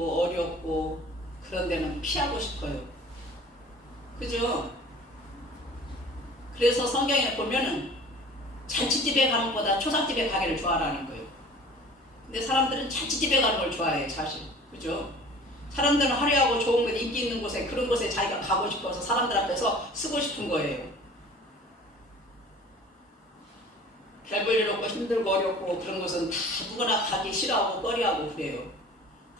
어렵고 그런 데는 피하고 싶어요. 그죠? 그래서 성경에 보면은 잔치집에 가는 것보다 초상집에 가기를 좋아하라는 거예요. 근데 사람들은 잔치집에 가는 걸 좋아해요, 사실. 그죠? 사람들은 화려하고 좋은 곳, 인기 있는 곳에, 그런 곳에 자기가 가고 싶어서 사람들 앞에서 쓰고 싶은 거예요. 별 볼 일 없고 힘들고 어렵고 그런 곳은 다 누구나 가기 싫어하고 꺼려하고 그래요.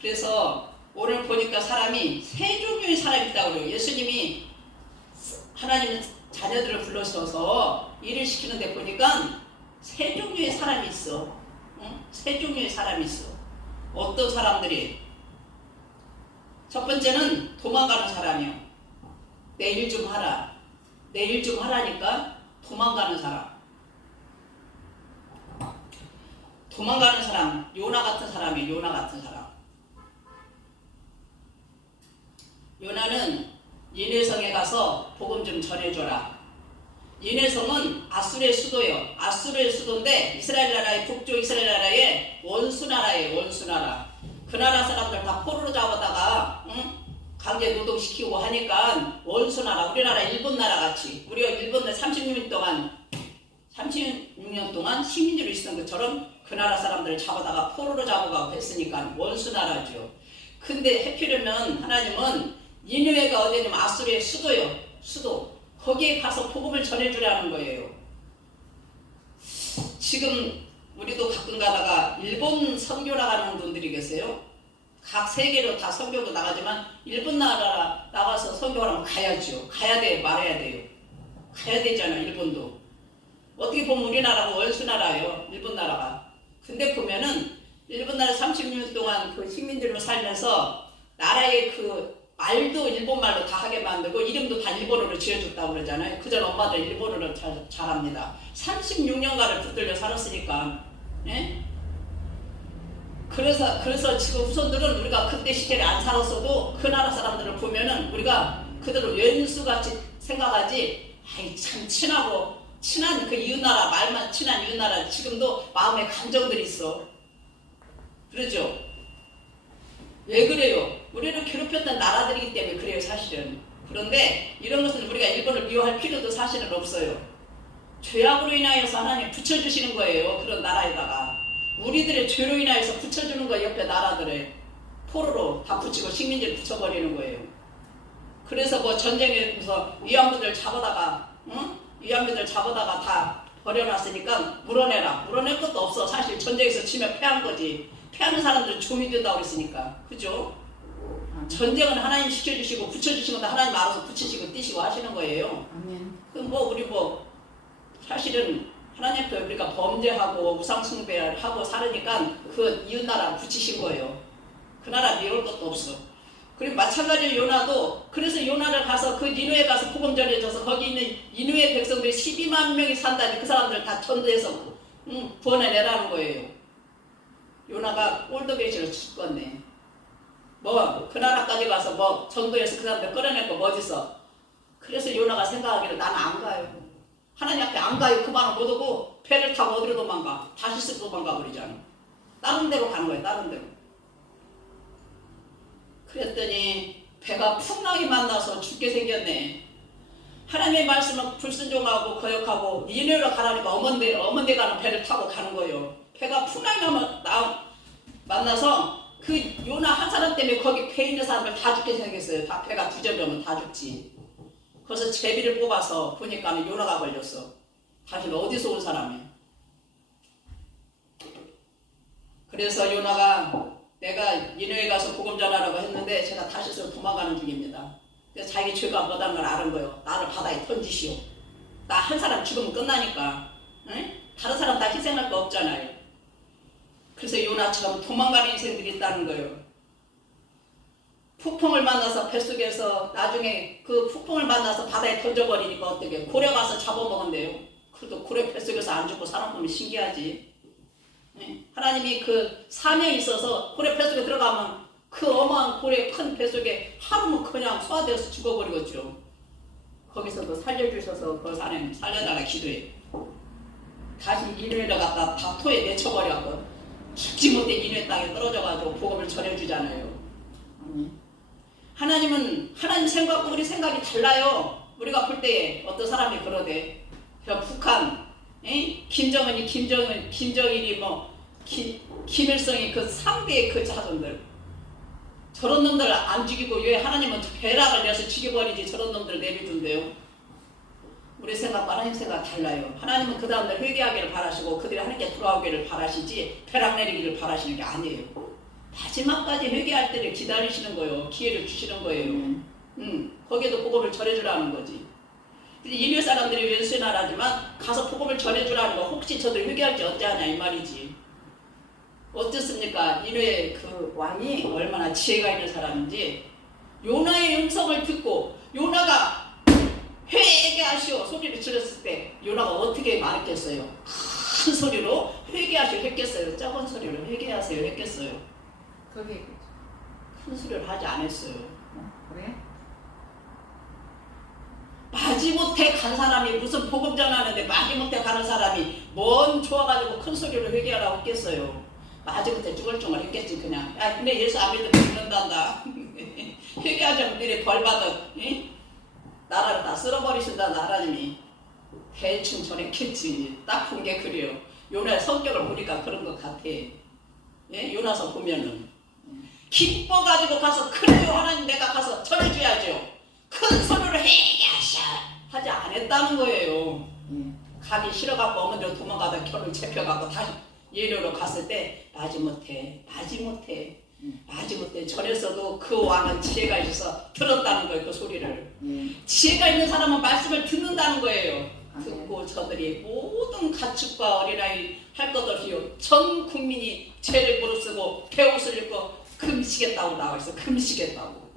그래서 오늘 보니까 사람이 세 종류의 사람이 있다고 그래요. 예수님이 하나님은 자녀들을 불러셔서 일을 시키는데 보니까 세 종류의 사람이 있어. 응? 세 종류의 사람이 있어. 어떤 사람들이? 첫 번째는 도망가는 사람이요. 내 일 좀 하라. 내 일 좀 하라니까 도망가는 사람. 도망가는 사람, 요나 같은 사람이에요. 요나 같은 사람. 요나는 니느웨성에 가서 복음 좀 전해줘라. 니느웨성은 아수르의 수도예요. 아수르의 수도인데 이스라엘 나라의 북쪽 이스라엘 나라의 원수 나라예요. 원수 나라. 그 나라 사람들 다 포로로 잡아다가 강제 노동시키고 하니까 원수 나라. 우리나라 일본 나라 같이. 우리가 일본에 36년 동안 식민지로 있었던 것처럼 그 나라 사람들을 잡아다가 포로로 잡아가고 했으니까 원수 나라죠. 근데 해피려면 하나님은 니느웨가 어디냐면 아수르의 수도요. 수도. 거기에 가서 복음을 전해주라는 거예요. 지금 우리도 가끔 가다가 일본 선교 나가는 분들이 계세요. 각 세계로 다 선교도 나가지만 일본 나라 나가서 선교하면 가야죠. 가야 돼요. 말해야 돼요. 가야 되잖아요. 일본도. 어떻게 보면 우리나라가 원수 나라예요. 일본 나라가. 근데 보면은 일본 나라 30년 동안 그 식민지로 살면서 나라의 그 말도 일본 말로 다 하게 만들고 이름도 다 일본어로 지어줬다고 그러잖아요. 그전 엄마들 일본어를 잘합니다. 36년간을 붙들려 살았으니까. 예? 그래서 지금 후손들은 우리가 그때 시절에 안 살았어도 그 나라 사람들을 보면은 우리가 그대로 왼수같이 생각하지. 아이 참 친한 그 이웃나라, 말만 친한 이웃나라 지금도 마음에 감정들이 있어. 그러죠? 왜 그래요? 우리를 괴롭혔던 나라들이기 때문에 그래요, 사실은. 그런데 이런 것은 우리가 일본을 미워할 필요도 사실은 없어요. 죄악으로 인하여서 하나님 붙여주시는 거예요. 그런 나라에다가. 우리들의 죄로 인하여서 붙여주는 거예요. 옆에 나라들에. 포로로 다 붙이고 식민지를 붙여버리는 거예요. 그래서 뭐 전쟁에서 위안부들 잡아다가 위안부들 잡아다가 다 버려놨으니까 물어내라. 물어낼 것도 없어. 사실 전쟁에서 치면 패한 거지. 패하는 사람들은 종이 된다고 그랬으니까. 그죠? 전쟁은 하나님 시켜주시고 붙여주신 것도 하나님 알아서 붙이시고 띄시고 하시는 거예요. 그럼 우리 사실은 하나님 앞에 우리가 범죄하고 우상숭배하고 살으니까 그 이웃나라 붙이신 거예요. 그 나라 미울 것도 없어. 그리고 마찬가지로 요나도 그래서 요나를 가서 그 니느웨에 가서 복음 전해줘서 거기 있는 니느웨 백성들이 12만 명이 산다니 그 사람들 다 전도해서 구원해내라는 거예요. 요나가 올드게이트를 죽었네. 그 나라까지 가서 전도해서 그 사람들 끌어낼 거 뭐지 있어. 그래서 요나가 생각하기를 나는 안 가요. 하나님 앞에 안 가요. 그 말을 못하고 배를 타고 어디로 도망가. 다시스로 도망가 버리잖아. 다른 데로 가는 거예요. 다른 데로. 그랬더니 배가 풍랑이 만나서 죽게 생겼네. 하나님의 말씀은 불순종하고 거역하고 니느웨로 가라니까 어먼데 가는 배를 타고 가는 거예요. 배가 풍랑이 만나서 그 요나 한 사람 때문에 거기 배 있는 사람들 다 죽게 생겼어요. 다 배가 두 점이면 다 죽지. 그래서 제비를 뽑아서 보니까 요나가 걸렸어. 당신 어디서 온 사람이야? 그래서 요나가 내가 니느웨에 가서 복음 전하라고 했는데 제가 다시스로 도망가는 중입니다. 그래서 자기 죄가 뭐다는 걸 아는 거예요. 나를 바다에 던지시오. 나 한 사람 죽으면 끝나니까. 응? 다른 사람 다 희생할 거 없잖아요. 그래서 요나처럼 도망가는 인생들이 있다는 거예요. 폭풍을 만나서 뱃속에서 나중에 그 폭풍을 만나서 바다에 던져버리니까 어떻게 고래 가서 잡아먹은대요. 그래도 고래 뱃속에서 안 죽고 살아보면 신기하지. 하나님이 그 사명이 있어서 고래 뱃속에 들어가면 그 어마한 고래 큰 뱃속에 하루면 그냥 소화되어서 죽어버리겠죠. 거기서도 살려주셔서 그 사람 살려달라 기도해. 다시 니느웨를 갖다 다 토에 내쳐버려갖고 죽지 못해 니느웨 땅에 떨어져가지고 복음을 전해주잖아요. 하나님은 하나님 생각과 우리 생각이 달라요. 우리가 볼 때에 어떤 사람이 그러대. 북한, 김정일이 뭐 김일성이 그 3대의 그 자손들, 저런 놈들 안 죽이고 왜 하나님은 벼락을 내서 죽여버리지 저런 놈들 내비둔대요. 우리 생각과 하나님 생각 달라요. 하나님은 그 다음날 회개하기를 바라시고 그들이 하나님께 돌아오기를 바라시지 벼락 내리기를 바라시는 게 아니에요. 마지막까지 회개할 때를 기다리시는 거예요. 기회를 주시는 거예요. 거기에도 복음을 전해주라는 거지. 인류 사람들이 왼수의 나라지만 가서 복음을 전해주라는 거. 혹시 저들 회개할지 어찌하냐 이 말이지. 어떻습니까? 인류의 그 왕이 얼마나 지혜가 있는 사람인지 요나의 음성을 듣고 요나가 회개하시오 소리를 질렀을 때 요나가 어떻게 말했겠어요? 큰 소리로 회개하시오 했겠어요? 작은 소리로 회개하세요 했겠어요? 그게 큰 소리를 하지 않았어요. 그래? 마지못해 간 사람이 무슨 복음 전하는데 마지못해 가는 사람이 뭔 좋아가지고 큰 소리로 회개하라고 했겠어요? 마지못해 쭈글쭈글 했겠지 그냥. 야 근데 예수 안 믿으면 죽는단다. 회개하자면 너네 벌받아. 나라를 다 쓸어버리신다 하나님이. 대충 전했겠지. 딱 본 게 그래요. 요나의 성격을 보니까 그런 것 같아. 요나서 보면은 기뻐가지고 가서 그래요 하나님 내가 가서 전해줘야죠. 큰 소리로 회개하셔 하지 않았다는 거예요. 가기 싫어갖고 어머니로 도망가다 결혼 잡혀갖고 다시 예료로 갔을 때 마지못해 전했어도 그 왕은 지혜가 있어서 들었다는 거예요. 그 소리를. 지혜가 있는 사람은 말씀을 듣는다는 거예요. 듣고 저들이 모든 가축과 어린아이 할 것 없이요 전 국민이 죄를 무릅쓰고 배옷을 입고 금시겠다고 나와 있어. 금시겠다고.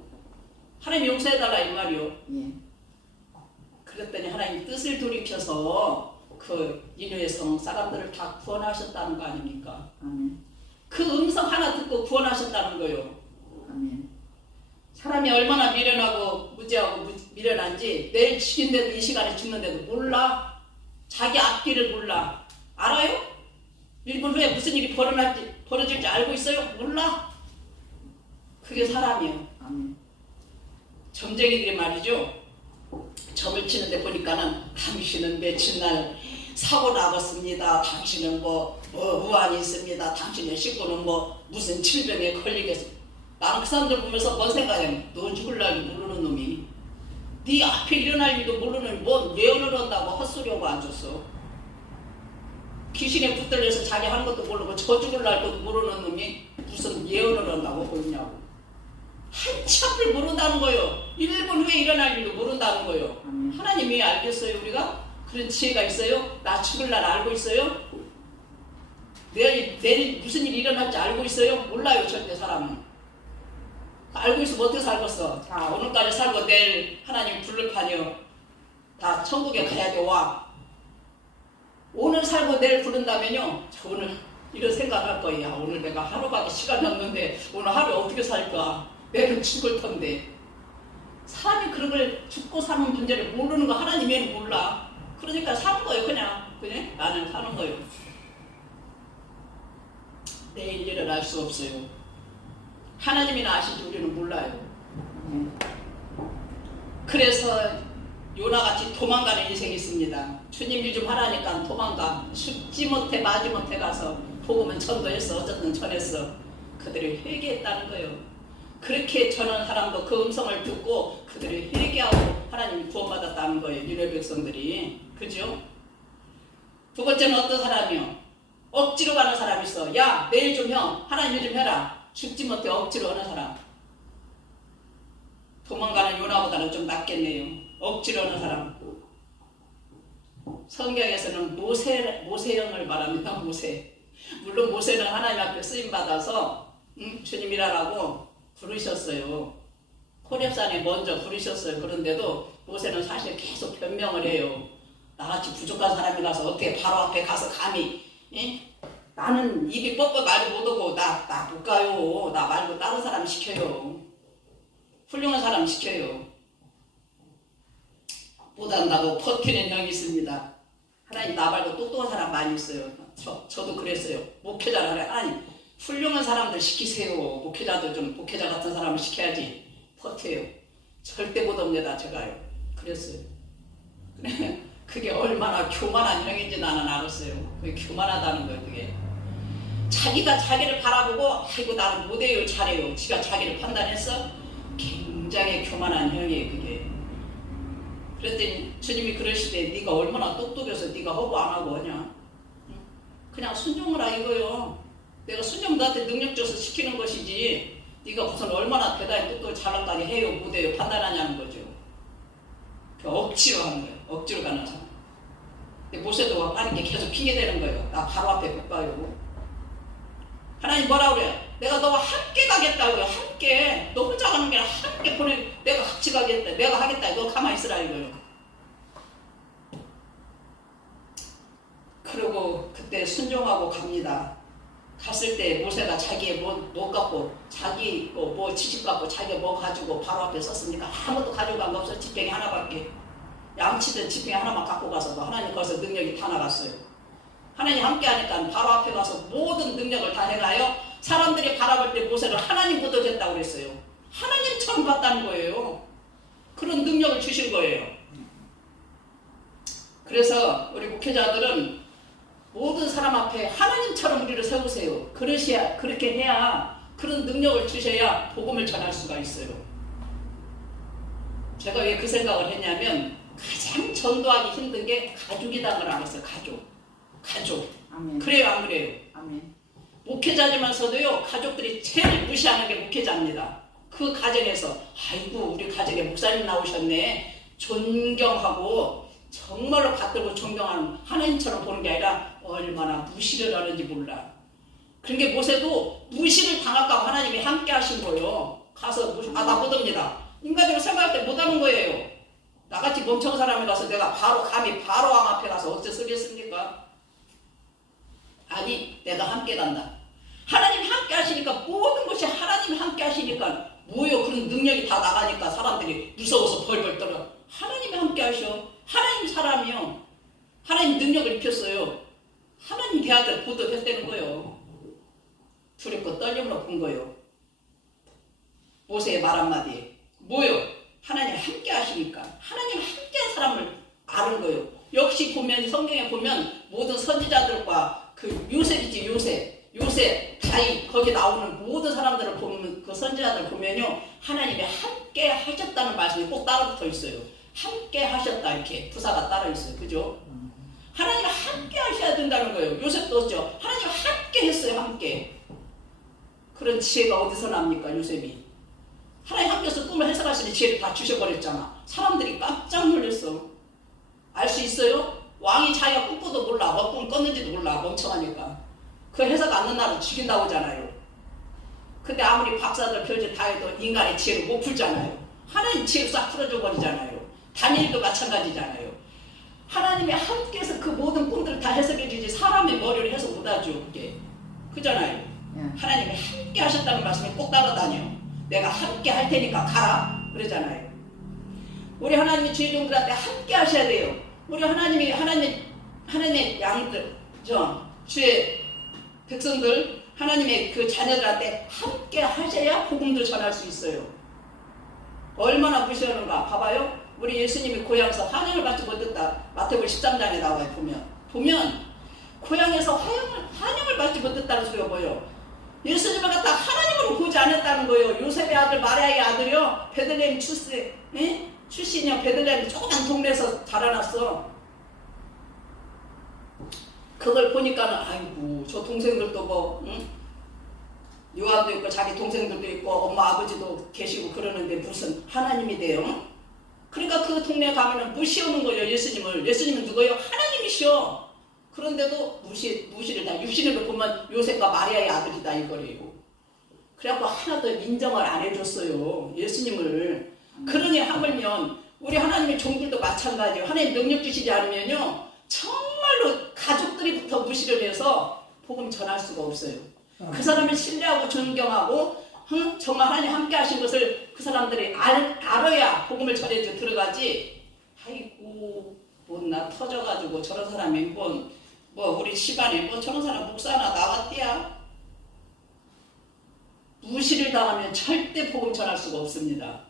하나님 용서해달라 이 말이요. 그랬더니 하나님 뜻을 돌이켜서 그 인류의 성 사람들을 다 구원하셨다는 거 아닙니까? 그 음성 하나 듣고 구원하셨다는 거예요. 사람이 얼마나 미련하고 무지하고 미련한지 내일 죽인데도 이 시간에 죽는데도 몰라. 자기 앞길을 몰라. 알아요? 1분 후에 무슨 일이 벌어질지 알고 있어요? 몰라. 그게 사람이요. 점쟁이들이 말이죠. 점을 치는데 보니까는 당신은 며칠 날 사고 나갔습니다. 당신은 뭐 우환이 있습니다. 당신의 식구는 뭐 무슨 질병에 걸리겠습니다. 나는 그 사람들 보면서 뭔 생각해? 너 죽을 날 모르는 놈이 네 앞에 일어날 일도 모르는 뭔 예언을 한다고 헛소리하고 앉았어. 귀신에 붙들려서 자기 하는 것도 모르고 저 죽을 날 것도 모르는 놈이 무슨 예언을 한다고 보이냐고. 한치 앞을 모른다는 거예요. 1분 후에 일어날 일도 모른다는 거예요. 하나님이 알겠어요 우리가? 그런 지혜가 있어요? 나 죽을 날 알고 있어요? 내일 무슨 일이 일어날지 알고 있어요? 몰라요 절대 사람은. 알고 있으면 어떻게 살겠어? 자 오늘까지 살고 내일 하나님 부를 판이요. 다 천국에 가야 돼 와. 오늘 살고 내일 부른다면요. 저 오늘 이런 생각할 거야. 오늘 내가 하루밖에 시간이 없는데 오늘 하루 어떻게 살까? 내일은 죽을 텐데. 사람이 그런 걸 죽고 사는 문제를 모르는 거 하나님이 몰라. 그러니까 사는 거예요 그냥. 나는 사는 거예요. 내일 일을 알 수 없어요. 하나님이나 아시지 우리는 몰라요. 그래서 요나같이 도망가는 인생이 있습니다. 주님 일 좀 하라니까 도망가. 죽지 못해 마지 못해 가서 복음은 전도했어. 어쨌든 전했어. 그들이 회개했다는 거예요. 그렇게 전한 사람도 그 음성을 듣고 그들이 회개하고 하나님이 구원받았다는 거예요. 유대 백성들이. 그죠? 두 번째는 어떤 사람이요? 억지로 가는 사람이 있어. 야 내일 좀 형 하나님 일 좀 해라. 죽지 못해 억지로 하는 사람. 도망가는 요나보다는 좀 낫겠네요. 억지로 하는 사람. 성경에서는 모세형을 말합니다. 모세. 물론 모세는 하나님 앞에 쓰임받아서 주님 일하라고 부르셨어요. 호렙산에 먼저 부르셨어요. 그런데도 모세는 사실 계속 변명을 해요. 나같이 부족한 사람이라서 어떻게 바로 앞에 가서 감히 나는 입이 뻑뻑 말 못하고 나 못 가요. 나 말고 다른 사람 시켜요. 훌륭한 사람 시켜요. 못한다고 버티는 형이 있습니다. 하나님 나 말고 똑똑한 사람 많이 있어요. 저도 그랬어요. 목회자라 그래. 하나님 훌륭한 사람들 시키세요. 목회자도 좀 목회자 같은 사람을 시켜야지 버텨요. 절대 못 옵니다. 제가요. 그랬어요. 그게 얼마나 교만한 형인지 나는 알았어요. 그게 교만하다는 거예요. 그게 자기가 자기를 바라보고 아이고 나는 못해요 잘해요. 지가 자기를 판단했어. 굉장히 교만한 형이에요. 그게. 그랬더니 주님이 그러시대. 네가 얼마나 똑똑해서 네가 허구 안 하고 하냐. 그냥 순종을 하 이거요. 내가 순종 너한테 능력 줘서 시키는 것이지 네가 무슨 얼마나 대단히 똑똑히 잘났다니 해요 못해요 판단하냐는 거죠. 억지로 하는 거예요. 억지로 가는 사람. 근데 모세도 하나님께 계속 핑계대는 거예요. 나 바로 앞에 못 가요. 하나님 뭐라 그래요? 내가 너와 함께 가겠다고요. 함께. 너 혼자 가는 게 아니라 함께 내가 같이 가겠다. 내가 하겠다. 너 가만히 있으라 이거요. 그리고 그때 순종하고 갑니다. 갔을 때 모세가 자기의 못 갖고 자기 뭐 지식 갖고 자기 뭐 가지고 바로 앞에 섰으니까 아무것도 가져간 거 없어. 지팡이 하나밖에. 양치든 지팡이 하나만 갖고 가서도 하나님 거기서 능력이 다 나갔어요. 하나님 함께 하니까 바로 앞에 가서 모든 능력을 다 해가요. 사람들이 바라볼 때 모세를 하나님보다 됐다고 그랬어요. 하나님처럼 봤다는 거예요. 그런 능력을 주신 거예요. 그래서 우리 목회자들은 모든 사람 앞에 하나님처럼 우리를 세우세요. 그렇게 해야 그런 능력을 주셔야 복음을 전할 수가 있어요. 제가 왜 그 생각을 했냐면 가장 전도하기 힘든 게 가족이라는 걸 알았어요. 가족. 아멘. 그래요 안 그래요? 아멘. 목회자지만서도요 가족들이 제일 무시하는 게 목회자입니다. 그 가정에서 아이고 우리 가정에 목사님 나오셨네 존경하고 정말로 받들고 존경하는 하나님처럼 보는 게 아니라 얼마나 무시를 하는지 몰라. 그러니까 모세도 무시를 당할까 하나님이 함께 하신 거예요. 가서 나 못합니다. 인간적으로 생각할 때 못하는 거예요. 나같이 멍청한 사람이 가서 내가 감히 바로 왕 앞에 가서 어째 쓰겠습니까? 아니 내가 함께 간다. 하나님이 함께 하시니까 모든 것이 하나님이 함께 하시니까 뭐요 그런 능력이 다 나가니까 사람들이 무서워서 벌벌 떨어. 하나님이 함께 하셔. 하나님 사람이요. 하나님 능력을 입혔어요. 하나님 대아들 보도했다는 거예요. 두렵고 떨림으로 본 거예요. 모세의 말 한마디에 뭐요? 하나님 함께 하시니까 하나님 함께한 사람을 아는 거예요. 역시 보면 성경에 보면 모든 선지자들과 그 요셉이지 요셉 다윗 거기 나오는 모든 사람들을 보면 그 선지자들 보면요 하나님이 함께 하셨다는 말씀이 꼭 따로 붙어 있어요. 함께 하셨다 이렇게 부사가 따로 있어요. 그죠? 하나님 함께 하셔야 된다는 거예요. 요셉도 그죠? 하나님 함께 했어요. 함께. 그런 지혜가 어디서 납니까 요셉이? 하나님 함께해서 꿈을 해석할 수 있는 지혜를 다 주셔버렸잖아. 사람들이 깜짝 놀랐어. 알 수 있어요? 왕이 자기가 꿈꿔도 몰라. 뭐 꿈 꿨는지도 몰라. 멍청하니까. 그 해석 안 된다고 죽인다고 하잖아요. 근데 아무리 박사들 별짓 다 해도 인간의 지혜를 못 풀잖아요. 하나님 지혜를 싹 풀어줘 버리잖아요. 다니엘도 마찬가지잖아요. 하나님이 함께해서 그 모든 꿈들을 다 해석해 주지 사람의 머리를 해석 못하죠. 그게. 그잖아요. 하나님이 함께 하셨다는 말씀이 꼭 따라다녀. 내가 함께 할 테니까 가라 그러잖아요. 우리 하나님이 주의 종들한테 함께 하셔야 돼요. 우리 하나님의 양들 주의 백성들 하나님의 그 자녀들한테 함께 하셔야 복음도 전할 수 있어요. 얼마나 무시하는가 봐봐요. 우리 예수님이 고향에서 환영을 받지 못했다. 마태복음 13장에 나와요. 보면 고향에서 환영을 받지 못했다는 소리가 뭐예요? 예수님을 갖다 하나님으로 보지 않았다는 거예요. 요셉의 아들 마리아의 아들이요. 베들레헴 출신이요. 베들레헴 조그만 동네에서 자라났어. 그걸 보니까는 아이고 저 동생들도 뭐 요한도 있고 자기 동생들도 있고 엄마 아버지도 계시고 그러는데 무슨 하나님이 돼요? 그러니까 그 동네에 가면은 무시하는 거예요. 예수님은 누구예요? 하나님이시오. 그런데도 무시를 다 육신으로 보면 요셉과 마리아의 아들이다 이거래요. 그래갖고 하나도 인정을 안 해줬어요. 예수님을. 그러니 하물면 우리 하나님의 종들도 마찬가지예요. 하나님 능력 주시지 않으면요 정말로 가족들이부터 무시를 해서 복음 전할 수가 없어요. 그 사람을 신뢰하고 존경하고 정말 하나님 함께 하신 것을 그 사람들이 알아야 복음을 전해줘 들어가지. 아이고 못나 터져가지고 저런 사람이 뭐 우리 집안에 뭐 저런 사람 목사나 나왔디야. 무시를 당하면 절대 복음 전할 수가 없습니다.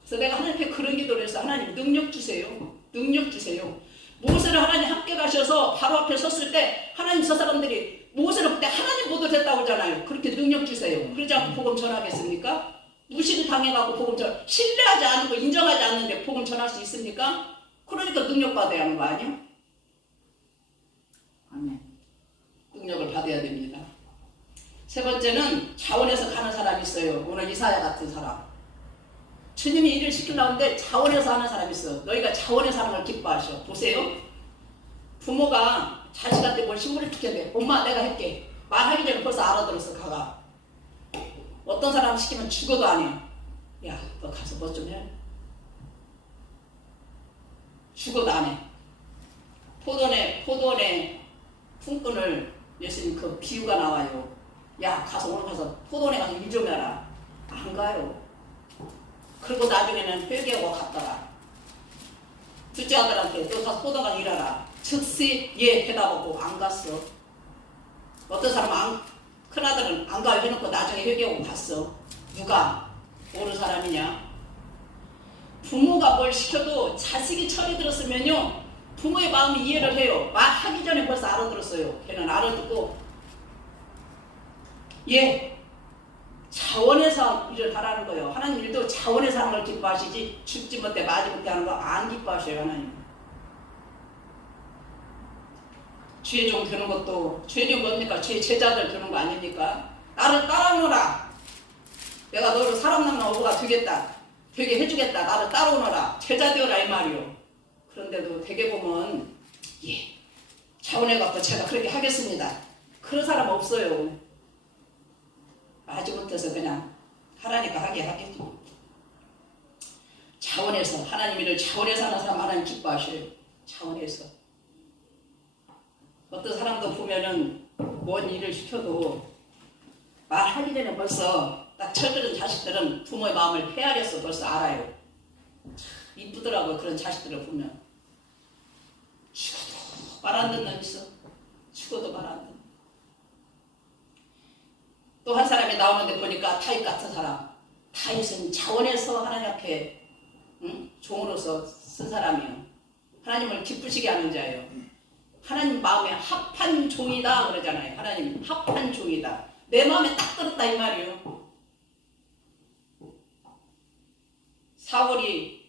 그래서 내가 하나님께 그런 기도를 해서 하나님 능력 주세요. 능력 주세요. 모세를 하나님 함께 가셔서 바로 앞에 섰을 때 하나님 저 사람들이 모세를 볼 때 하나님 보도 됐다고 하잖아요. 그렇게 능력 주세요. 그러지 않고 복음 전하겠습니까? 무시를 당해갖고 복음 전 신뢰하지 않고 인정하지 않는데 복음 전할 수 있습니까? 그러니까 능력 받아야 하는 거 아니야? 아멘. 능력을 받아야 됩니다. 세 번째는 자원에서 가는 사람이 있어요. 오늘 이사야 같은 사람. 주님이 일을 시키려는데 자원에서 하는 사람이 있어. 너희가 자원에서 하는 걸 기뻐하셔. 보세요. 부모가 자식한테 뭘 신문을 시켰는데 엄마 내가 할게. 말하기 전에 벌써 알아들었어. 가가. 어떤 사람 시키면 죽어도 안 해. 야, 너 가서 뭐 좀 해. 죽어도 안 해. 포도원에 품꾼을 예수님 그 비유가 나와요. 야, 가서 오늘 가서 포도원에 가서 일 좀 해라. 안 가요. 그리고 나중에는 회개하고 갔다가 둘째 아들한테 너 가서 포도원 일하라. 즉시 예 대답하고 안 갔어. 어떤 사람은 큰아들은 안 가요 해놓고 나중에 회개하고 갔어. 누가? 어느 사람이냐? 부모가 뭘 시켜도 자식이 철이 들었으면요 부모의 마음을 이해를 해요. 말하기 전에 벌써 알아들었어요. 걔는 알아듣고 예 자원에서 일을 하라는 거예요. 하나님 일도 자원에서 하는 걸 기뻐하시지 죽지 못해 맞지 못해 하는 거 안 기뻐하셔요. 하나님 죄 좀 되는 것도 죄 좀 뭡니까? 죄 제자들 되는 거 아닙니까? 나를 따라오너라. 내가 너를 사람 남는 어부가 되게 해주겠다. 나를 따라오너라. 제자 되어라 이 말이요. 그런데도 되게 보면 예 자원해 갖고 제가 그렇게 하겠습니다. 그런 사람 없어요. 아직부터서 그냥 하라니까 하게 하겠죠. 자원에서 하나님 일을 자원에서 하는 사람 하나님 기뻐하셔요. 자원에서 어떤 사람도 보면은 뭔 일을 시켜도 말하기 전에 벌써 딱 철들은 자식들은 부모의 마음을 헤아려서 벌써 알아요. 참 이쁘더라고요. 그런 자식들을 보면 죽어도 말 안 듣는 놈 있어. 죽어도 말 안 듣는. 또 한 사람이 나오는데 보니까 다윗 같은 사람. 다윗은 자원에서 하나님 앞에 종으로서 쓴 사람이에요. 하나님을 기쁘시게 하는 자예요. 하나님 마음에 합한 종이다 그러잖아요. 하나님 합한 종이다. 내 마음에 딱 들었다 이 말이에요. 사울이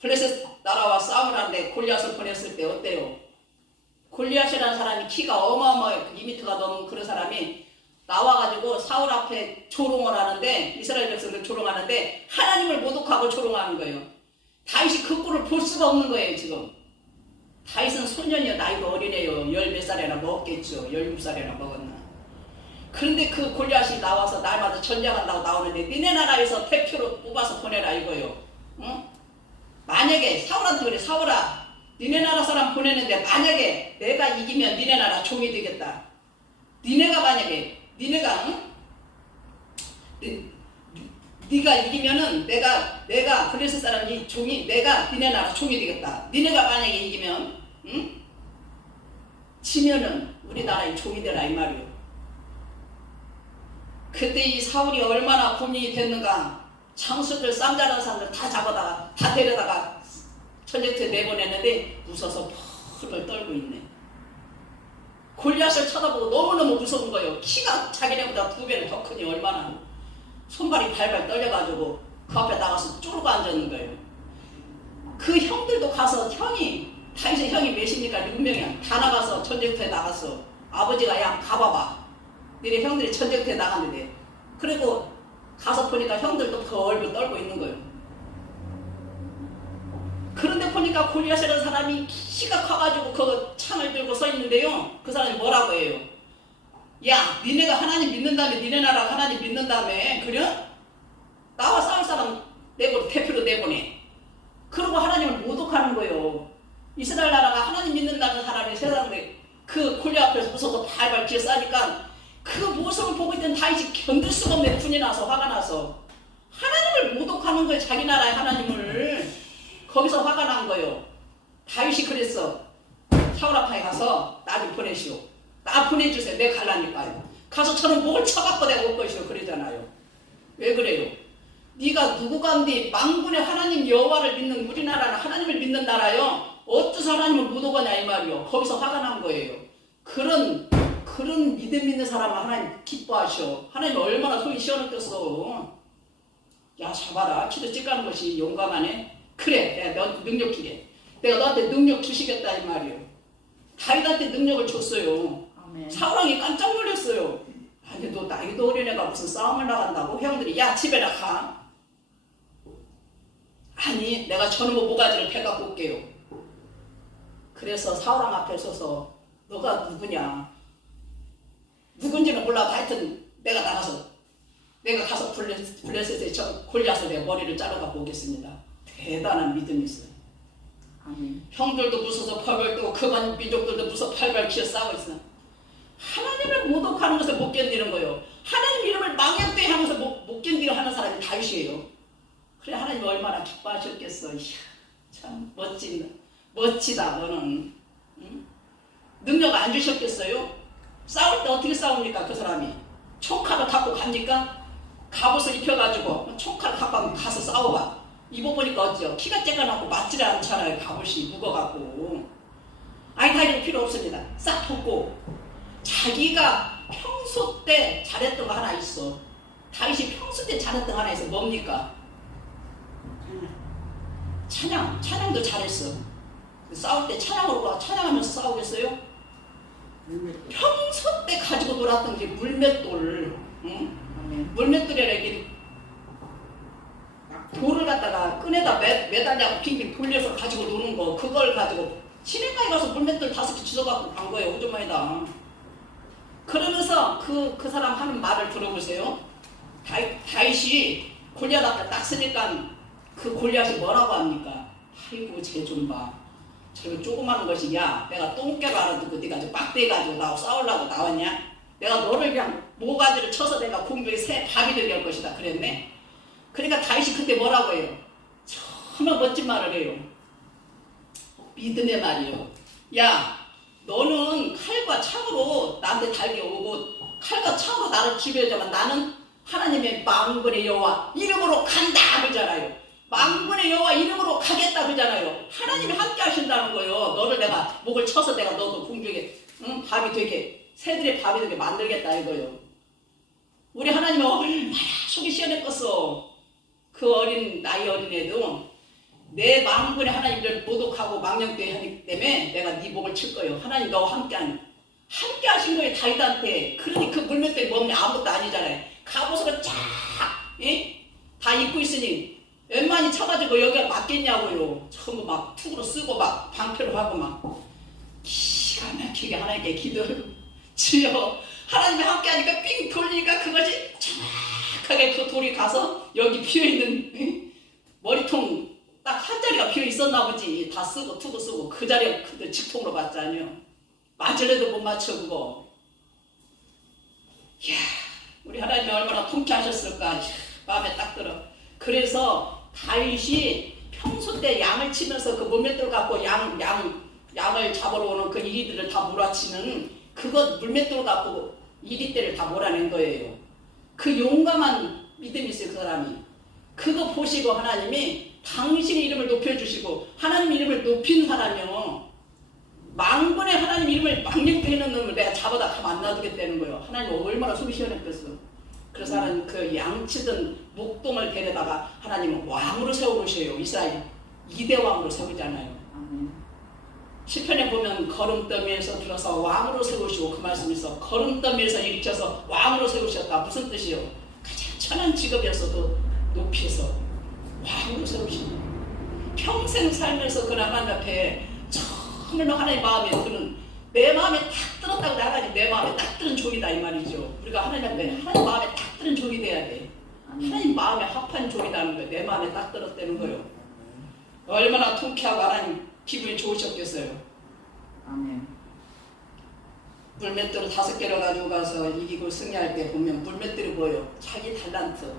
블레셋 나라와 싸움을 하는데 골리앗을 보냈을 때 어때요? 골리앗이라는 사람이 키가 어마어마해요. 2m가 넘은 그런 사람이 나와가지고 사울 앞에 조롱을 하는데 이스라엘 백성들 조롱하는데 하나님을 모독하고 조롱하는 거예요. 다윗이 그 꼴을 볼 수가 없는 거예요. 지금 다윗은 소년이요. 나이도 어리네요. 10몇 살이나 먹었겠죠. 17살이나 먹었나. 그런데 그 골리앗이 나와서 날마다 전쟁한다고 나오는데 니네 나라에서 대표로 뽑아서 보내라 이거요. 응? 만약에 사울한테 그래. 사울아 니네 나라 사람 보내는데 만약에 내가 이기면 니네 나라 종이 되겠다. 니네가 만약에 니네가 응? 네가 이기면은 내가 블레셋 사람 이 종이 내가 니네 나라 종이 되겠다. 니네가 만약에 이기면 응? 지면은 우리나라의 종이 되라 이 말이요. 그때 이 사울이 얼마나 고민이 됐는가. 장수들 쌈자라는 사람들 다 잡아다가 다 데려다가 전쟁터에 내보냈는데 웃어서 펄펄 떨고 있네. 골리앗을 쳐다보고 너무너무 무서운 거예요. 키가 자기네보다 2배는 더 크니 얼마나 손발이 발발 떨려가지고 그 앞에 나가서 쪼르고 앉았는 거예요. 그 형들도 가서 다윗의 형이 몇입니까? 6명이야. 다 나가서 전쟁터에 나갔어. 아버지가 야 가봐봐. 니네 형들이 전쟁터에 나갔는데 그리고 가서 보니까 형들도 벌벌 떨고 있는 거예요. 그런데 보니까 골리앗이라는 사람이 키가 커가지고 그 창을 들고 서 있는데요. 그 사람이 뭐라고 해요? 야 니네가 하나님 믿는다며 니네 나라가 하나님 믿는다며 그래? 나와 싸울 사람 대표로 내보내. 그러고 하나님을 모독하는 거예요. 이스라엘 나라가 하나님 믿는다는 사람이 세상에 그 골리앗 앞에서 무서워서 발발 기어 싸니까 그 모습을 보고 있던 다윗이 견딜 수가 없네. 분이 나서 화가 나서 하나님을 모독하는 거예요. 자기 나라의 하나님을. 거기서 화가 난 거예요. 다윗이 그랬어. 사울 앞에 가서 나 좀 보내시오. 나 보내주세요. 내가 갈라니까요. 가서 저는 뭘 쳐갖고 내가 올 것이오. 그러잖아요. 왜 그래요? 네가 누구간디 망군의 하나님 여호와를 믿는 우리나라는 하나님을 믿는 나라요. 어째서 하나님을 못 오거냐 이 말이요. 거기서 화가 난 거예요. 그런 믿음 있는 사람은 하나님 기뻐하셔. 하나님 얼마나 속이 시원했겠어. 야 잡아라. 키도 찌까는 것이 용감하네. 그래 내가 너한테 능력 주게. 내가 너한테 능력 주시겠다 이 말이요. 다윗한테 능력을 줬어요. 아멘. 사울왕이 깜짝 놀랐어요. 아니 너 나이도 어린 애가 무슨 싸움을 나간다고? 형들이 야 집에나 가. 아니 내가 저놈의 모가지를 베가 볼게요. 그래서 사울왕 앞에 서서 너가 누구냐? 누군지는 몰라도 하여튼 내가 가서 블레셋의 저 골리앗을 내 머리를 자르가 보겠습니다. 대단한 믿음이 있어요. 아멘. 형들도 무서워서 펄벌 뜨고 그만 민족들도 무서워 팔발 치어 싸우고 있어. 하나님을 모독하는 것을 못 견디는 거예요. 하나님 이름을 망령되이 하면서 못 견디려 하는 사람이 다윗이에요. 그래 하나님 얼마나 기뻐하셨겠어. 이야, 참 멋지다 너는. 응? 능력 안 주셨겠어요? 싸울 때 어떻게 싸웁니까 그 사람이? 총칼을 갖고 갑니까? 갑옷을 입혀가지고 총칼을 갖고 가서 싸워봐. 입어보니까 어찌요? 키가 째가나고 맞질 않잖아요. 갑옷이 무거워갖고. 아니 다 이럴 필요 없습니다. 싹 벗고 자기가 평소 때 잘했던 거 하나 있어. 다윗이 평소 때 잘했던 거 하나 있어. 뭡니까? 찬양도 잘했어. 싸울 때 찬양하면서 싸우겠어요? 평소 때 가지고 놀았던 게 물맷돌. 응? 물맷돌이라 이게 돌을 갖다가 끈에다 매달려고 빙빙 돌려서 가지고 노는 거. 그걸 가지고 시내가에 가서 물맷돌 5개 주워갖고 간 거예요. 오줌마에다. 그러면서 그 사람 하는 말을 들어보세요. 다윗이 골리앗 앞에 딱 쓰니까 그 골리앗이 뭐라고 합니까? 아이고 쟤 좀 봐. 저거 조그마한 것이 야 내가 똥개가 알아듣고 네가 저 빡대가지고 나하고 싸우려고 나왔냐? 내가 너를 그냥 모가지를 쳐서 내가 공중에 새 밥이 되게 할 것이다 그랬네. 그러니까 다윗이 그때 뭐라고 해요? 정말 멋진 말을 해요. 믿음의 말이요. 야 너는 칼과 창으로 나한테 달려오고 칼과 창으로 나를 지배하지만 나는 하나님의 만군의 여호와 이름으로 간다 그러잖아요. 만군의 여호와 이름으로 가겠다 그러잖아요. 하나님이 함께 하신다는 거예요. 너를 내가 목을 쳐서 내가 너도 공중에 밥이 되게 새들의 밥이 되게 만들겠다 이거예요. 우리 하나님은 얼마나 속이 시원했겠어. 그 나이 어린 애도 내 만군의 하나님을 모독하고 망령되이 하기 때문에 내가 네 목을 칠 거예요. 하나님 너와 함께 하신 거예요. 다윗한테. 그러니 그 물맷돌이 뭡니까? 아무것도 아니잖아요. 갑옷으로 쫙 다 입고 있으니 웬만히 쳐가지고 여기가 맞겠냐고요. 전부 막 툭으로 쓰고 막 방패로 하고 막 기가 막히게 하나님께 기도를 주여 하나님이 함께 하니까 삥 돌리니까 그것이 정확하게 그 돌이 가서 여기 비어있는 머리통 딱 한 자리가 비어 있었나 보지. 다 쓰고 투도 쓰고 그 자리가 그때 직통으로 맞잖아요. 맞으려도 못 맞춰 그거. 이야 우리 하나님이 얼마나 통쾌하셨을까. 마음에 딱 들어. 그래서 다윗이 평소 때 양을 치면서 그 물맷돌 갖고 양을 잡으러 오는 그 이리들을 다 몰아치는 그것 물맷돌 갖고 이리떼를 다 몰아낸 거예요. 그 용감한 믿음이 있어요. 그 사람이. 그거 보시고 하나님이 당신의 이름을 높여주시고 하나님 이름을 높인 사람이요. 망군의 하나님 이름을 망령되이 해놓는 놈을 내가 잡아다 가만 안 놔두겠다는 거예요. 하나님 얼마나 속이 시원했겠어. 그래서 하나님 그 양치던 목동을 데려다가 하나님은 왕으로 세워놓으셔요. 이스라엘 2대 왕으로 세우잖아요. 시편에 보면 거름더미에서 들어서 왕으로 세우시고 그 말씀에서 거름더미에서 일으켜서 왕으로 세우셨다. 무슨 뜻이요? 가장 천한 직업에서도 높이서 왕으로 세우시고 평생 살면서 그 하나님 앞에 정말 하나님 마음에 드는 내 마음에 딱 들었다고 하나님 내 마음에 딱 드는 종이다 이 말이죠. 우리가 하나님 앞에 하나님 마음에 딱 드는 종이 돼야 돼. 하나님 마음에 합한 종이라는 거예요. 내 마음에 딱 들었다는 거예요. 얼마나 통쾌하고 하나님 기분이 좋으셨겠어요. 아멘. 물맷돌을 5개를 가지고 가서 이기고 승리할 때 보면 물맷돌이 뭐예요? 자기 달란트,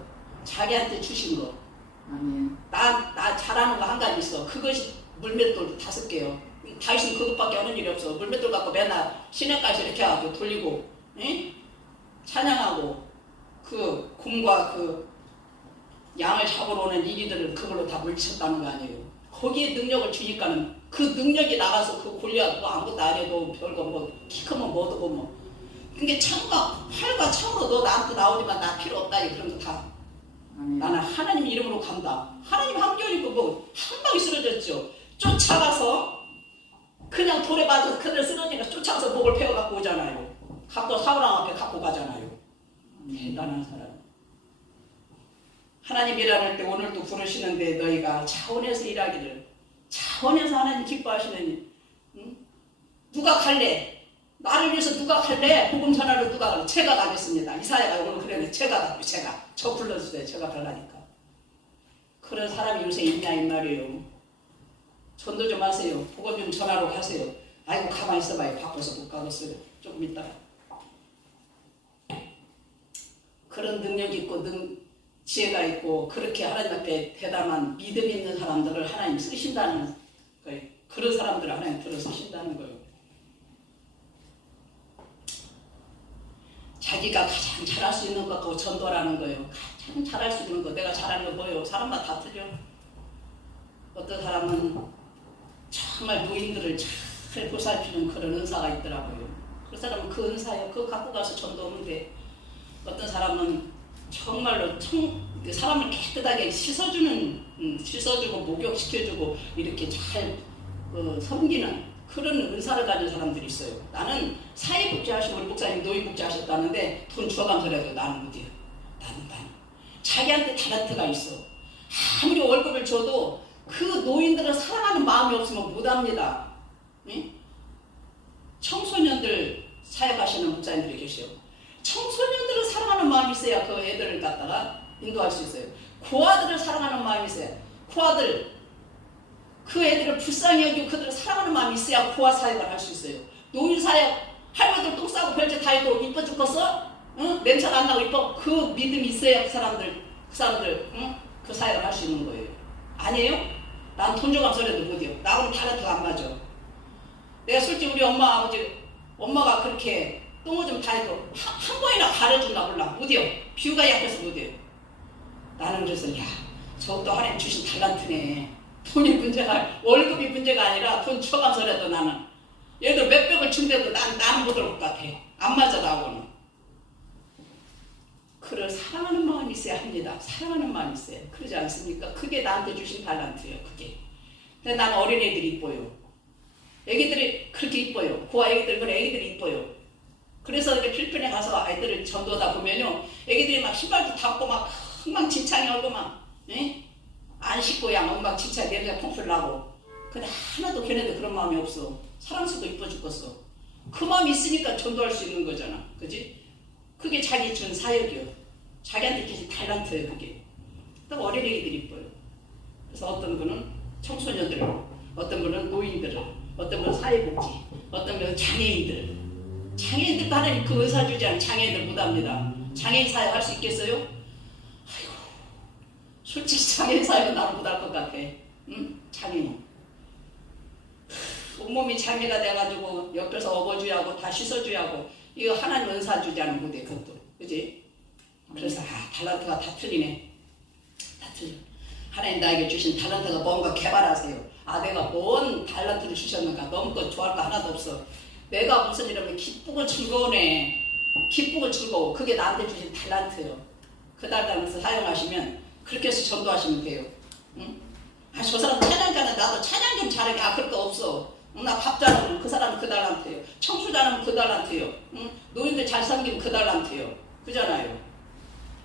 자기한테 주신 거. 아멘. 나 잘하는 거 한 가지 있어. 그것이 물맷돌 5개요. 다윗은 그것밖에 하는 일이 없어. 물맷돌 갖고 맨날 시내까지 이렇게 하고 돌리고, 응? 찬양하고, 그 곰과 그 양을 잡으러 오는 이리들을 그걸로 다 물리쳤다는 거 아니에요. 거기에 능력을 주니까는 그 능력이 나가서 그 골리앗 뭐 아무것도 안 해도 별거 뭐 키 크면 뭐도 뭐. 그게 창과 활과 창으로 너 나한테 나오지만 나 필요 없다 이 그런 거 다. 아멘. 나는 하나님 이름으로 간다. 하나님 함께하니까 뭐 한 방에 쓰러졌죠. 쫓아가서 그냥 돌에 맞아서 그들 쓰러지니까 쫓아가서 목을 베어 갖고 오잖아요. 갖고 사우랑 앞에 갖고 가잖아요. 대단한 사람. 하나님 일하는 때 오늘도 부르시는데 너희가 자원해서 일하기를, 자원해서 하나님 기뻐하시는, 응? 누가 갈래? 나를 위해서 누가 갈래? 복음 전하러 누가 갈래? 제가 가겠습니다. 이사야가 오늘 그랬는데 제가 갈게요. 제가 저 불러주세요. 제가 갈라니까. 그런 사람이 요새 있냐 이 말이에요. 전도 좀 하세요. 복음 좀 전하러 가세요. 아이고 가만히 있어봐요. 바빠서 못 가겠어요. 조금 있다가. 그런 능력이 있고 지혜가 있고 그렇게 하나님 앞에 대담한 믿음 있는 사람들을 하나님 쓰신다는 거예요. 그런 사람들을 하나님 들어 쓰신다는 거예요. 자기가 가장 잘할 수 있는 것 갖고 전도라는 거예요. 가장 잘할 수 있는 거. 내가 잘하는 거 뭐예요? 사람마다 다 틀려. 어떤 사람은 정말 노인들을 잘 보살피는 그런 은사가 있더라고요. 그 사람은 그 은사요. 그거 갖고 가서 전도하면 돼. 어떤 사람은 정말로 사람을 깨끗하게 씻어주고 목욕시켜주고 이렇게 잘 섬기는 그런 은사를 가진 사람들이 있어요. 나는 사회복지 하시고 우리 목사님 노인복지 하셨다는데 돈 주어가면서라도 나는 못해요. 나는 자기한테 탤런트가 있어. 아무리 월급을 줘도 그 노인들을 사랑하는 마음이 없으면 못합니다. 응? 청소년들 사역하시는 목사님들이 계세요. 청소년들을 사랑하는 마음이 있어야 그 애들을 갖다가 인도할 수 있어요. 고아들을 사랑하는 마음이 있어야, 고아들 그 애들을 불쌍히 여기고 그들을 사랑하는 마음이 있어야 고아 사역을 할 수 있어요. 노인 사역, 할머니들 똥 싸고 별짓 다 해도 이뻐 죽겠어? 응? 냄새 안 나고 이뻐? 그 믿음이 있어야 그 사람들 응? 그 사역을 할 수 있는 거예요. 아니에요? 난 돈 줘가면서 해도 못해요. 나하고는 탤런트가 안 맞아. 내가 솔직히 우리 엄마 아버지 엄마가 그렇게 똥오줌 다 해도 한 번이나 가려준다 몰라. 못해요. 비유가 약해서 못해요. 나는 그래서 야 저것도 하나님 주신 탤런트네. 돈이 문제가 월급이 문제가 아니라 돈 줘가면서라도 나는 얘들 몇백을 준대도 나는 못 올 것 같아. 안 맞아 나하고는. 그를 사랑하는 마음이 있어야 합니다. 사랑하는 마음이 있어야. 그러지 않습니까? 그게 나한테 주신 탤런트예요. 그게. 근데 나는 어린애들이 이뻐요. 애기들이 그렇게 이뻐요. 고아 애기들 그래 애기들이 이뻐요. 그래서 이렇게 필리핀에 가서 아이들을 전도하다 보면요, 애기들이 막 신발도 닫고 막 엉망진창이 얼고 막, 에? 안 씻고 양 엉망진창 냄새 펑풀 나고. 근데 하나도 걔네들 그런 마음이 없어. 사랑스도 이뻐 죽겠어. 그 마음이 있으니까 전도할 수 있는 거잖아, 그지? 그게 자기 준 사역이요. 자기한테 주신 탤런트예요, 그게. 또 어린애기들이 이뻐요. 그래서 어떤 분은 청소년들, 어떤 분은 노인들, 어떤 분은 사회복지, 어떤 분은 장애인들. 장애인들도 하나님 그 은사 주지 않은 장애인들 못합니다. 장애인 사역 할 수 있겠어요? 아이고, 솔직히 장애인 사역은 나는 못할 것 같아. 응? 장애인. 온몸이 장애가 돼가지고 옆에서 업어주야고 다 씻어주야고 이거 하나님 은사 주지 않은 못해 그것도. 그지? 그래서 탤런트가 다 틀리네. 다 틀려. 하나님 나에게 주신 탤런트가 뭔가 개발하세요. 내가 뭔 탤런트를 주셨는가. 너무 것 좋아할 거 하나도 없어. 내가 무슨 일하면 기쁘고 즐거우네. 기쁘고 즐거워. 그게 나한테 주신 탤런트예요. 그 달달면서 사용하시면 그렇게 해서 전도하시면 돼요. 응? 저 사람 찬양자는 나도 찬양 좀 잘하게. 그럴 거 없어. 나 밥 잘하면 그 사람은 그 달란트예요. 청소 잘하면 그 달란트예요. 응? 노인들 잘 섬기면 그 달란트예요. 그잖아요.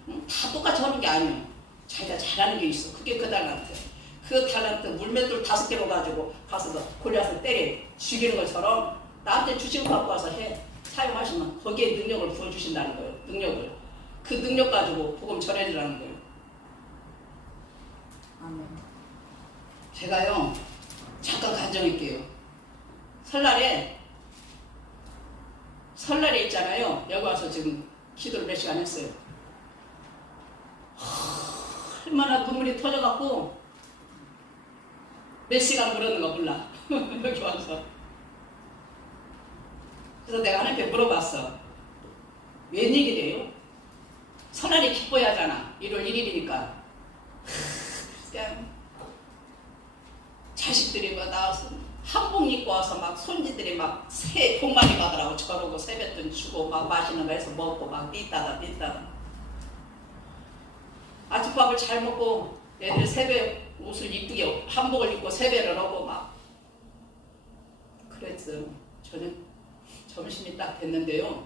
응? 다 똑같이 하는 게 아니에요. 자기가 잘하는 게 있어. 그게 그 달란트예요. 그 탤런트 물맷돌 5개로 가지고 가서 골리앗을 때려 죽이는 것처럼 나한테 주신 거 갖고 와서 해. 사용하시면 거기에 능력을 부어주신다는 거예요. 능력을. 그 능력 가지고 복음 전해주라는 거예요. 아멘. 제가요 잠깐 간증할게요. 설날에 있잖아요. 여기 와서 지금 기도를 몇 시간 했어요. 얼마나 눈물이 터져갖고 몇 시간 물었는가 몰라. 여기 와서. 그래서 내가 하나님께 물어봤어. 웬일이래요? 설날이 기뻐야 하잖아. 1월 1일이니까. 자식들이 막 나와서 한복 입고 와서 막 손지들이 막 새 복만이 가더라고. 저러고 세뱃돈 주고 막 맛있는 거 해서 먹고 막 삐따다 아침밥을 잘 먹고 애들 세배 옷을 이쁘게 한복을 입고 세배를 하고 막 그랬어. 저는 점심이 딱 됐는데요.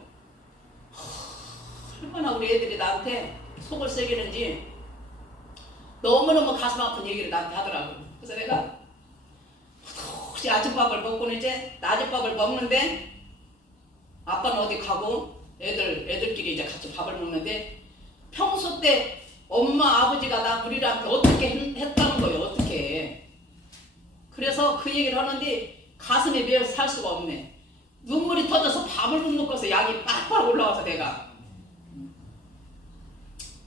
얼마나 우리 애들이 나한테 속을 새기는지 너무너무 가슴 아픈 얘기를 나한테 하더라고. 그래서 내가 혹시 아침밥을 먹고는 이제 낮밥을 먹는데 아빠는 어디 가고 애들끼리 이제 같이 밥을 먹는데 평소 때 엄마 아버지가 나 우리한테 어떻게 했다는 거예요. 어떻게. 그래서 그 얘기를 하는데 가슴에 매여서 살 수가 없네. 눈물이 터져서 밥을 못 먹어서 약이 빡빡 올라와서 내가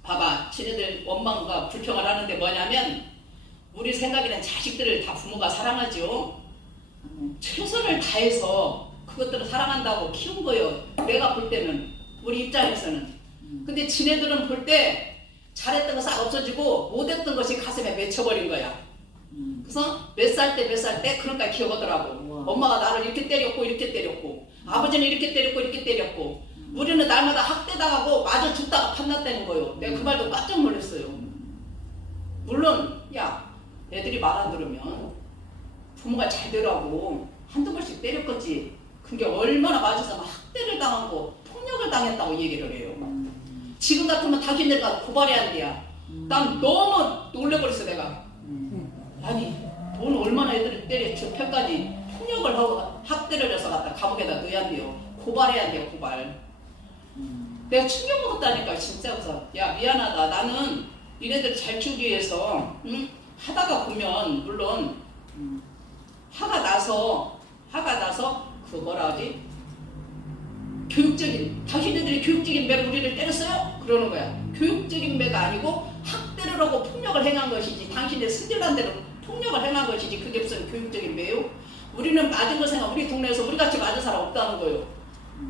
봐봐. 지네들 원망과 불평을 하는데 뭐냐면 우리 생각에는 자식들을 다 부모가 사랑하죠. 최선을 다해서 그것들을 사랑한다고 키운 거예요. 내가 볼 때는 우리 입장에서는. 근데 지네들은 볼 때 잘했던 거 싹 없어지고 못했던 것이 가슴에 맺혀버린 거야. 그래서 몇 살 때 그런가 기억하더라고. 엄마가 나를 이렇게 때렸고 아버지는 이렇게 때렸고 우리는 날마다 학대당하고 마저 죽다가 판났다는 거예요. 내가 그 말도 깜짝 놀랐어요. 물론 야 애들이 말 안 들으면 부모가 잘 되라고 한두 번씩 때렸겠지. 그게 얼마나 맞아서 막 학대를 당하고 폭력을 당했다고 얘기를 해요. 지금 같으면 당신들과 고발해야 한대야. 난 너무 놀래버렸어 내가. 아니 돈 얼마나 애들을 때려 저 편까지 폭력을 하고 학대를 해서 갖다 감옥에다 넣어야 한대요. 고발해야 한대요. 고발. 내가 충격 먹었다니까 진짜. 그래서 야 미안하다. 나는 니네들 잘 키우기 위해서 하다가 보면 물론 화가 나서 그 뭐라 하지? 당신네들이 교육적인 매로 우리를 때렸어요? 그러는 거야. 교육적인 매가 아니고 학대를 하고 폭력을 행한 것이지. 당신네 스질한 대로 폭력을 행한 것이지. 그게 무슨 교육적인 매요? 우리는 맞은 거 생각. 우리 동네에서 우리같이 맞은 사람 없다는 거예요.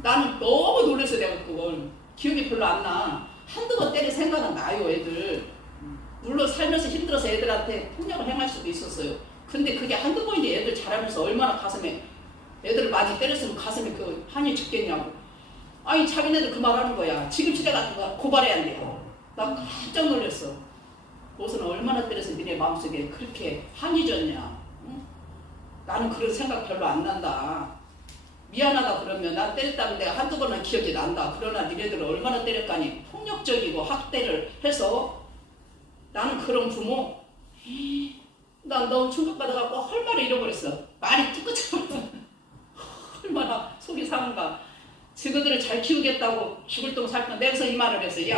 나는 너무 놀라서 내가 그걸 기억이 별로 안 나. 한두 번 때릴 생각은 나요 애들. 물론 살면서 힘들어서 애들한테 폭력을 행할 수도 있었어요. 근데 그게 한두 번인데 애들 자라면서 얼마나 가슴에 애들을 많이 때렸으면 가슴에 그 한이 죽겠냐고. 아니 자기네들 그 말하는 거야. 지금 시대 같은 거 고발해야 한대요. 나 깜짝 놀랐어. 무슨 얼마나 때려서 니네 마음속에 그렇게 한이 졌냐. 응? 나는 그런 생각 별로 안 난다. 미안하다 그러면 나 때렸다면 내가 한두 번은 기억이 난다. 그러나 니네들은 얼마나 때렸까니 폭력적이고 학대를 해서 나는 그런 부모 난 너무 충격받아갖고 할 말을 잃어버렸어. 말이 뚜껑처럼 얼마나 속이 상한가. 지그들을 잘 키우겠다고 죽을 똥 살 똥 내서 이 말을 했어. 야